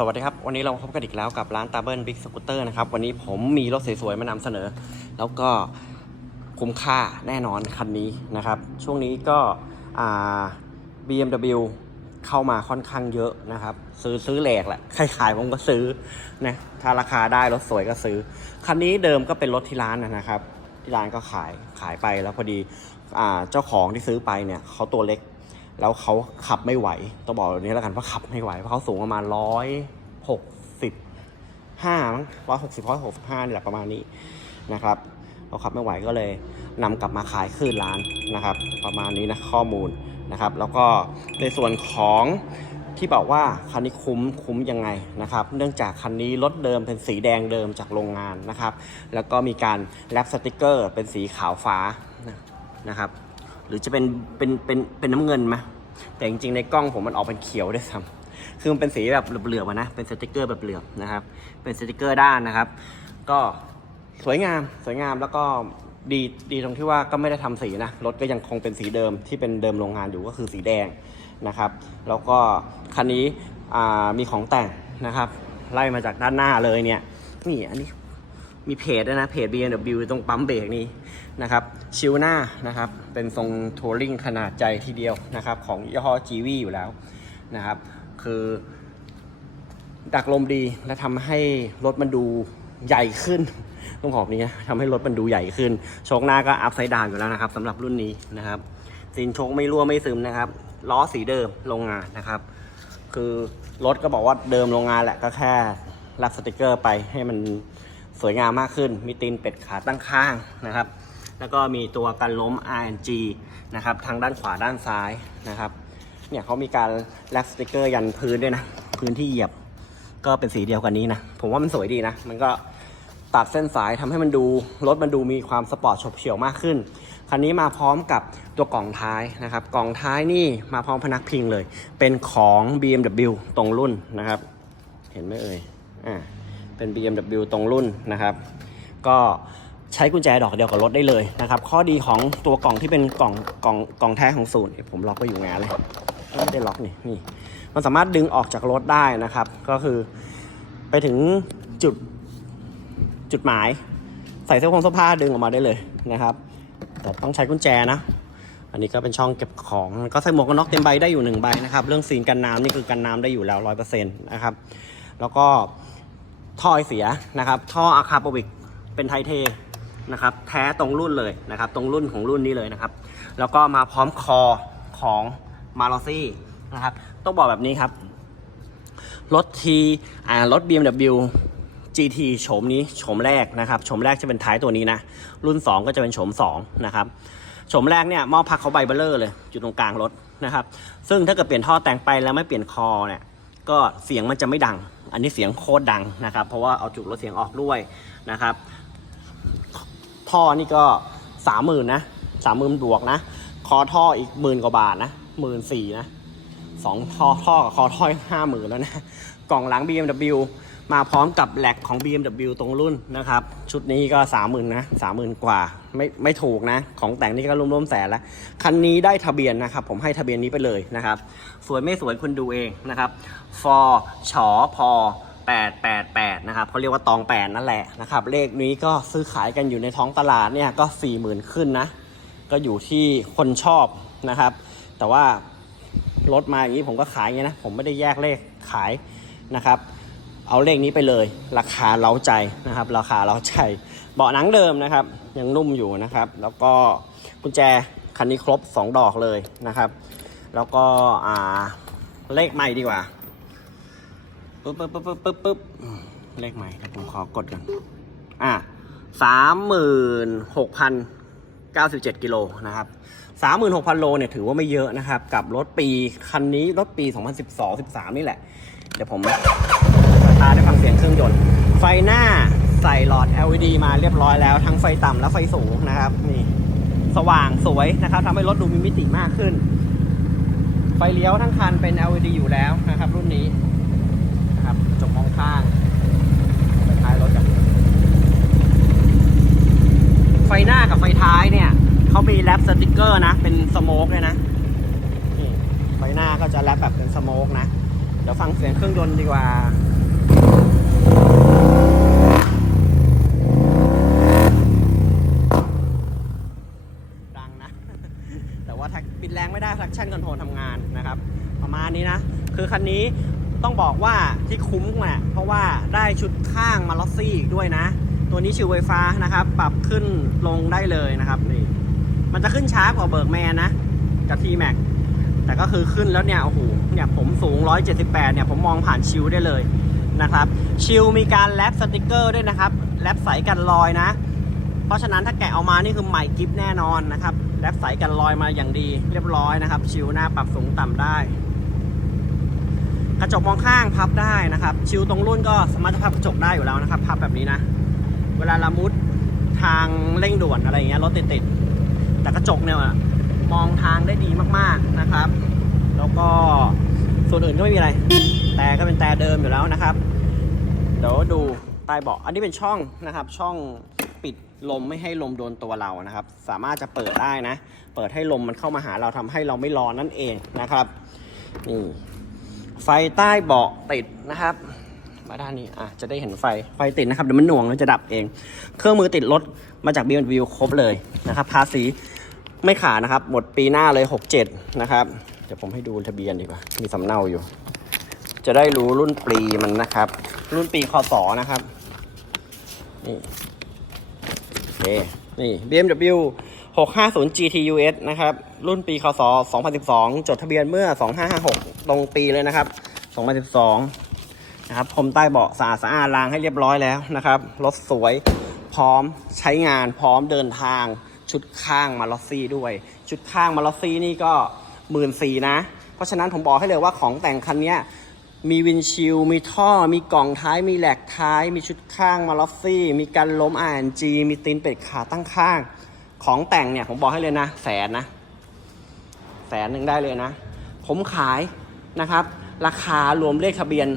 สวัสดีครับ วันนี้เราพบกันอีกแล้วกับร้านตาเบิลบิ๊กสกูตเตอร์นะครับ วันนี้ผมมีรถสวยๆ มานำเสนอ แล้วก็คุ้มค่าแน่นอนคันนี้นะครับ ช่วงนี้ก็อ่า BMW เข้ามาค่อนข้างเยอะนะครับ ซื้อซื้อแหลกแหละใครขายผมก็ซื้อนะถ้าราคาได้รถสวยก็ซื้อ คันนี้เดิมก็เป็นรถที่ร้านนะนะครับ ที่ร้านก็ขายขายไปแล้วพอดีอ่าเจ้าของที่ซื้อไปเนี่ยเขาตัวเล็ก แล้วเขาขับไม่ไหวต้องบอกแบบนี้แล้วกันว่าขับไม่ไหวเพราะเขาสูงประมาณร้อยหกสิบห้ามั้งร้อยหกสิบร้อยหกสิบห้านี่แหละประมาณนี้นะครับเขาขับไม่ไหวก็เลยนำกลับมาขายคืนร้านนะครับ ประมาณนี้นะข้อมูลนะครับ แล้วก็ในส่วนของที่บอกว่าคันนี้คุ้มคุ้มยังไงนะครับ เนื่องจากคันนี้รถเดิมเป็นสีแดงเดิมจากโรงงานนะครับ แล้วก็มีการแรปสติกเกอร์ เป็นสีขาวฟ้านะครับ หรือจะเป็นเป็นเป็นเป็นน้ำเงินไหม แต่จริงๆในกล้องผมมันออกเป็นเขียวด้วยซ้ำคือมันเป็นสีแบบเหลือบๆอะนะ เป็นสติกเกอร์แบบเหลือบนะครับ เป็นสติกเกอร์ด้านนะครับ ก็สวยงามสวยงามแล้วก็ดีดีตรงที่ว่าก็ไม่ได้ทำสีนะรถก็ยังคงเป็นสีเดิมที่เป็นเดิมโรงงานอยู่ก็คือสีแดงนะครับ แล้วก็คันนี้มีของแต่งนะครับ ไล่มาจากด้านหน้าเลยเนี่ยนี่อันนี้ มีเพจด้วยนะเพจ BMW ตรงปั๊มเบรกนี้นะครับชิวหน้านะครับเป็นทรงทัวริงขนาดใจทีเดียวนะครับของยี่ห้อ g v อยู่แล้วนะครับคือดักลมดีและทำให้รถมันดูใหญ่ขึ้นต้องบอกนี้ทำให้รถมันดูใหญ่ขึ้นโชคหน้าก็อัพไซด์ดาวอยู่แล้วนะครับสำหรับรุ่นนี้นะครับซีนโชคไม่รั่วไม่ซึมนะครับล้อสีเดิมโรงงานนะครับ คือรถก็บอกว่าเดิมโรงงานแหละก็แค่รับสติกเกอร์ไปให้มัน สวยงามมากขึ้น มีตีนเป็ดขาตั้งข้างนะครับ แล้วก็มีตัวกันล้ม RNG นะครับทางด้านขวาด้านซ้ายนะครับ เนี่ยเขามีการแลกสติกเกอร์ยันพื้นด้วยนะ พื้นที่เหยียบก็เป็นสีเดียวกันนี้นะ ผมว่ามันสวยดีนะ มันก็ตัดเส้นสายทำให้มันดูรถมันดูมีความสปอร์ตฉบเฉี่ยวมากขึ้น คันนี้มาพร้อมกับตัวกล่องท้ายนะครับ กล่องท้ายนี่มาพร้อมพนักพิงเลย เป็นของ BMW ตรงรุ่นนะครับ เห็นไหมเอ่ย อ่า เป็น BMW ตรงรุ่นนะครับ ก็ใช้กุญแจดอกเดียวกับรถได้เลยนะครับ ข้อดีของตัวกล่องที่เป็นกล่องกล่องกล่องแท้ของศูนย์ผมล็อกไว้อยู่งานเลยไม่ได้ล็อกนี่นี่มันสามารถดึงออกจากรถได้นะครับ ก็คือไปถึงจุดจุดหมาย ใส่เสื้อผงเสื้อผ้าดึงออกมาได้เลยนะครับ แต่ต้องใช้กุญแจนะ อันนี้ก็เป็นช่องเก็บของก็ใส่หมวกกันน็อกเต็มใบได้อยู่หนึ่งใบนะครับ เรื่องซีนกันน้ำนี่คือกันน้ำได้อยู่แล้วร้อยเปอร์เซ็นต์นะครับ แล้วก็ ท่อเสียนะครับท่ออะคาโปวิกเป็นไทเทนะครับแท้ตรงรุ่นเลยนะครับตรงรุ่นของรุ่นนี้เลยนะครับ แล้วก็มาพร้อมคอของมาลอซี่นะครับต้องบอกแบบนี้ครับ รถทีอ่ารถ BMW GT โฉมนี้โฉมแรกนะครับโฉมแรกจะเป็นท้ายตัวนี้นะ รุ่น 2 ก็จะเป็นโฉม2นะครับโฉมแรกเนี่ยหม้อพักเขาใบเบลเลอร์เลยอยู่ตรงกลางรถนะครับ ซึ่งถ้าเกิดเปลี่ยนท่อแต่งไปแล้วไม่เปลี่ยนคอเนี่ยก็เสียงมันจะไม่ดัง อันนี้เสียงโคตรดังนะครับ เพราะว่าเอาจุกลดเสียงออกด้วยนะครับ ท่อนี่ก็สามหมื่นนะสามหมื่นบวกนะ คอท่ออีกหมื่นกว่าบาทนะหมื่นสี่นะ สองท่อท่อกับคอท่อยห้าหมื่นแล้วนะ กล่องหลัง BMW มาพร้อมกับแหลกของ BMW ตรงรุ่นนะครับ ชุดนี้ก็สามหมื่นนะสามหมื่นกว่า ไม่ไม่ถูกนะ ของแต่งนี่ก็รวมๆแสนแล้ว คันนี้ได้ทะเบียนนะครับ ผมให้ทะเบียนนี้ไปเลยนะครับ สวยไม่สวยคุณดูเองนะครับฟอชอพอ888 นะครับเขาเรียกว่าตองแปดนั่นแหละนะครับ เลขนี้ก็ซื้อขายกันอยู่ในท้องตลาดเนี่ยก็ 40,000 ขึ้นนะ ก็อยู่ที่คนชอบนะครับ แต่ว่า รถมาอย่างนี้ผมก็ขายอย่างนี้นะ ผมไม่ได้แยกเลขขายนะครับ เอาเลขนี้ไปเลย ราคาเล้าใจนะครับ ราคาเล้าใจ เบาะหนังเดิมนะครับ ยังนุ่มอยู่นะครับ แล้วก็กุญแจคันนี้ครบ 2 ดอกเลยนะครับ แล้วก็อ่าเลขใหม่ดีกว่าปึ๊บปึ๊บปึ๊บปึ๊บปึ๊บปึ๊บเลขใหม่ผมขอกดกันอะสามหมื่นหกพัน เก้าสิบเจ็ดกิโลนะครับสามหมื่นหกพันโลเนี่ยถือว่าไม่เยอะนะครับ กับรถปีคันนี้รถปีสองพันสิบสองสิบสามนี่แหละ เดี๋ยวผมสตาร์ทได้ฟังเสียงเครื่องยนต์ ไฟหน้าใส่หลอด LED มาเรียบร้อยแล้ว ทั้งไฟต่ำและไฟสูงนะครับนี่สว่างสวยนะครับทำให้รถดูมีมิติมากขึ้น ไฟเลี้ยวทั้งคันเป็น LED อยู่แล้วนะครับ รุ่นนี้นะครับกระจกมองข้าง ไฟหน้ากับไฟท้ายเนี่ยเขามีแรปสติกเกอร์นะ เป็นสโมกเลยนะไฟหน้าก็จะแรปแบบเป็นสโมกนะ เดี๋ยวฟังเสียงเครื่องยนต์ดีกว่าดังนะแต่ว่าปิดแรงไม่ได้ traction control ทำงานนะครับ ประมาณนี้นะ คือคันนี้ต้องบอกว่าที่คุ้มนะ่ะเพราะว่าได้ชุดข้างมาลอสซี่อีกด้วยนะ ตัวนี้ชิวไฟฟ้านะครับ ปรับขึ้นลงได้เลยนะครับนี่มันจะขึ้นช้ากว่าเบิร์กแมนนะกับทีแม็กแต่ก็คือขึ้นแล้วเนี่ยโอ้โหเนี่ยผมสูง 178 เนี่ยผมมองผ่านชิวได้เลยนะครับ ชิวมีการแรปสติกเกอร์ด้วยนะครับแรปใสกันรอยนะ เพราะฉะนั้นถ้าแกะออกมานี่คือใหม่กิฟแน่นอนนะครับแรปใสกันรอยมาอย่างดีเรียบร้อยนะครับ ชิวหน้าปรับสูงต่ำได้กระจกมองข้างพับได้นะครับ ชิวตรงรุ่นก็สามารถจะพับกระจกได้อยู่แล้วนะครับ พับแบบนี้นะ เวลาละมุดทางเร่งด่วนอะไรเงี้ยรถติดๆแต่กระจกเนี่ยมองทางได้ดีมากๆนะครับ แล้วก็ส่วนอื่นก็ไม่มีอะไร แต่ก็เป็นแต่เดิมอยู่แล้วนะครับ เดี๋ยวดูใต้เบาะอันนี้เป็นช่องนะครับ ช่องปิดลมไม่ให้ลมโดนตัวเรานะครับ สามารถจะเปิดได้นะ เปิดให้ลมมันเข้ามาหาเราทำให้เราไม่ร้อนนั่นเองนะครับนี่ไฟใต้เบาะติดนะครับ มาด้านนี้อะจะได้เห็นไฟไฟติดนะครับเดี๋ยวมันหน่วงแล้วจะดับเอง เครื่องมือติดรถมาจาก BMW ครบเลยนะครับภาษีไม่ขาดนะครับหมดปีหน้าเลย 67 นะครับ เดี๋ยวผมให้ดูทะเบียนดีกว่า มีสำเนาอยู่ จะได้รู้รุ่นปีมันนะครับ รุ่นปีคศนะครับนี่โอเคนี่ BMW 650 GTUS นะครับ รุ่นปีคศ 2012 จดทะเบียนเมื่อ 2556 ตรงปีเลยนะครับ 2012 นะครับพรมใต้เบาะสะอาดสะอาดล้างให้เรียบร้อยแล้วนะครับรถสวยพร้อมใช้งานพร้อมเดินทาง ชุดข้างมาลอซี่ด้วย ชุดข้างมาลอซี่นี่ก็หมื่นสี่นะ เพราะฉะนั้นผมบอกให้เลยว่าของแต่งคันนี้มีวินชิลมีท่อ มีกล่องท้าย มีแหลกท้าย มีชุดข้างมาลอฟฟี่ มีการล้ม RNG มีตีนเป็ดขาตั้งข้าง ของแต่งเนี่ยผมบอกให้เลยนะ แสนนะ แสนหนึ่งได้เลยนะ ผมขายนะครับ ราคารวมเลขทะเบียน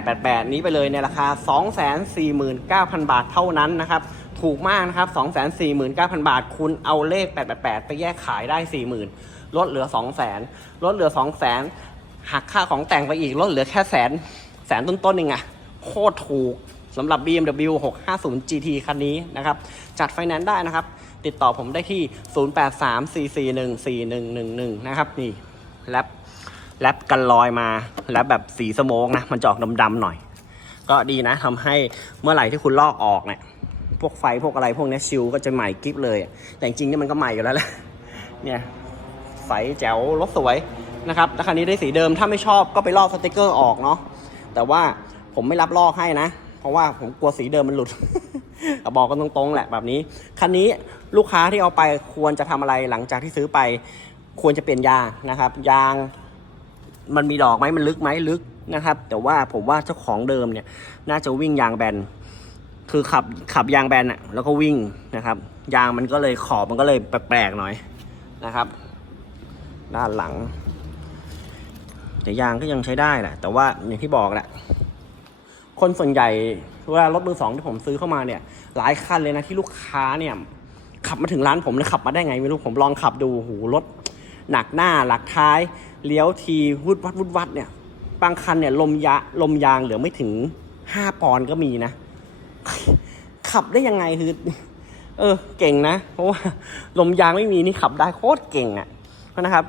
888 นี้ไปเลยในราคา 249,000 บาทเท่านั้นนะครับ ถูกมากนะครับ 249,000 บาท คุณเอาเลข 888 ไปแยกขายได้ 40,000 ลดเหลือ 200,000 ลดเหลือ 200,000 หักค่าของแต่งไปอีก ลดเหลือแค่แสน แสนต้นๆเองอะโคตรถูกสำหรับ BMW 650 GT คันนี้นะครับ จัดไฟแนนซ์ได้นะครับ ติดต่อผมได้ที่ 0834414111 นะครับ นี่แรป แรปกันลอยมาแรปแบบสีสโมกนะมันจะออกดำๆหน่อย ก็ดีนะทำให้เมื่อไหร่ที่คุณลอกออกเนี่ยพวกไฟพวกอะไรพวกเนี้ยชิลก็จะใหม่กริฟเลย แต่จริงๆนี่มันก็ใหม่อยู่แล้วแหละเนี่ยใสแจ๋วรถสวยนะครับแล้วคันนี้ได้สีเดิมถ้าไม่ชอบก็ไปลอกสติกเกอร์ออกเนาะแต่ว่าผมไม่รับลอกให้นะ เพราะว่าผมกลัวสีเดิมมันหลุดบอกกันตรงๆแหละแบบนี้คันนี้ลูกค้าที่เอาไปควรจะทำอะไรหลังจากที่ซื้อไป ควรจะเปลี่ยนยางนะครับ ยาง มันมีดอกไหมมันลึกไหมลึกนะครับ แต่ว่าผมว่าเจ้าของเดิมเนี่ย น่าจะวิ่งยางแบน คือขับขับยางแบนอะแล้วก็วิ่งนะครับ ยางมันก็เลยขอบมันก็เลยแปลกๆหน่อยนะครับ ด้านหลัง แต่ยางก็ยังใช้ได้แหละแต่ว่าอย่างที่บอกแหละคนส่วนใหญ่เวลารถมือสองที่ผมซื้อเข้ามาเนี่ย หลายคันเลยนะที่ลูกค้าเนี่ย ขับมาถึงร้านผมเลยขับมาได้ไงไม่รู้ผมลองขับดูโหรถหนักหน้าหลักท้าย เลี้ยวทีวุดวัดวุดวัดเนี่ย บางคันเนี่ยลมยะลมยางเหลือไม่ถึงห้าปอนก็มีนะ ขับได้ยังไงคือ เออ เก่งนะ เพราะว่าลมยางไม่มีนี่ขับได้โคตรเก่งอะ่ะเพราะนะครับ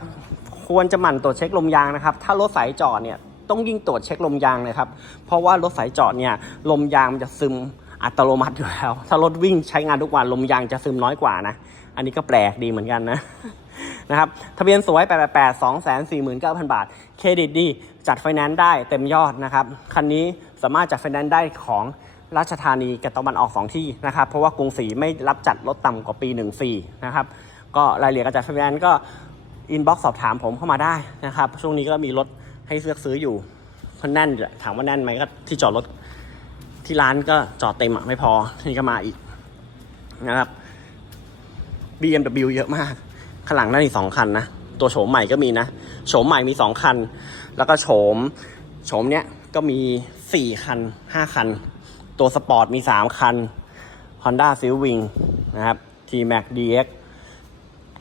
ควรจะหมั่นตรวจเช็คลมยางนะครับ ถ้ารถสายจอดเนี่ยต้องยิ่งตรวจเช็คลมยางเลยครับ เพราะว่ารถสายจอดเนี่ยลมยางมันจะซึมอัตโนมัติอยู่แล้ว ถ้ารถวิ่งใช้งานทุกวันลมยางจะซึมน้อยกว่านะ อันนี้ก็แปลกดีเหมือนกันนะ นะครับทะเบียนสวย 888 249,000 บาท เครดิตดี จัดไฟแนนซ์ได้เต็มยอดนะครับ คันนี้สามารถจัดไฟแนนซ์ได้ของราชธานีกับตะวันออก 2 ที่นะครับ เพราะว่ากรุงศรีไม่รับจัดรถต่ำกว่าปี 14 นะครับ ก็รายละเอียดการจัดไฟแนนซ์ก็อินบ็อกซ์สอบถามผมเข้ามาได้นะครับ ช่วงนี้ก็มีรถให้เลือกซื้ออยู่คนแน่นอยู่แหละถามว่าแน่นไหมก็ที่จอดรถที่ร้านก็จอดเต็มอะไม่พอนี่ก็มาอีกนะครับ BMW เยอะมาก ข้างหลังนั่นอีกสองคันนะ ตัวโฉมใหม่ก็มีนะ โฉมใหม่มีสองคัน แล้วก็โฉม โฉมเนี้ยก็มีสี่คันห้าคัน ตัวสปอร์ตมีสามคัน Honda c i l w i n g นะครับ T-Max DX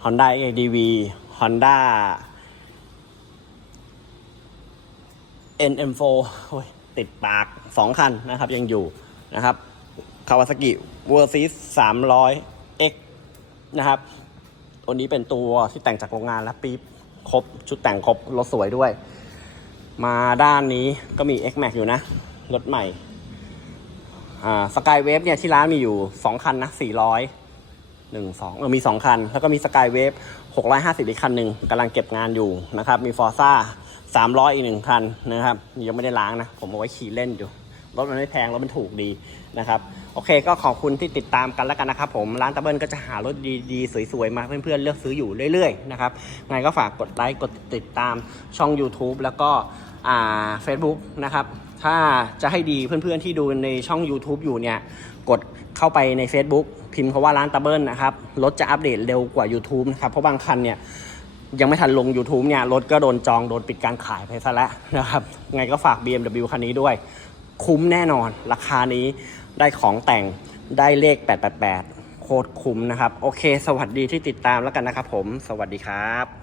Honda XDV Honda NM4 โอ้ยติดปากสองคันนะครับ ยังอยู่นะครับ Kawasaki Versys 300X นะครับ ตัวนี้เป็นตัวที่แต่งจากโรงงานแล้วปี๊บครบชุดแต่งครบรถสวยด้วย มาด้านนี้ก็มี X Max อยู่นะ รถใหม่สกายเวฟเนี่ยที่ร้านมีอยู่ 2 คันนะ400หนึ่งสองเออมีสองคัน แล้วก็มีสกายเวฟหกร้อยห้าสิบอีกคันหนึ่งกำลังเก็บงานอยู่นะครับ มีฟอร์ซ่าสามร้อยอีกหนึ่งคันนะครับ ยังไม่ได้ล้างนะ ผมเอาไว้ขี่เล่นอยู่ รถมันไม่แพงรถมันถูกดีนะครับโอเคก็ขอบคุณที่ติดตามกันแล้วกันนะครับผมร้านตะเบิลก็จะหารถดีๆ สวยๆ มาเพื่อนๆ เลือกซื้ออยู่เรื่อยๆนะครับไงก็ฝากกดไลค์กดติดตามช่อง YouTube แล้วก็อ่า Facebook นะครับถ้าจะให้ดีเพื่อนๆที่ดูในช่อง YouTube อยู่เนี่ยกดเข้าไปใน Facebook พิมพ์คาว่าร้านตะเบิลนะครับรถจะอัปเดตเร็วกว่า YouTube นะครับเพราะบางคันเนี่ยยังไม่ทันลง YouTube เนี่ยรถก็โดนจองโดนปิดการขายไปซะแล้วนะครับไงก็ฝาก BMW คันนี้ด้วย คุ้มแน่นอน ราคานี้ได้ของแต่งได้เลข 888 โคตรคุ้มนะครับ โอเค สวัสดีที่ติดตามแล้วกันนะครับผม สวัสดีครับ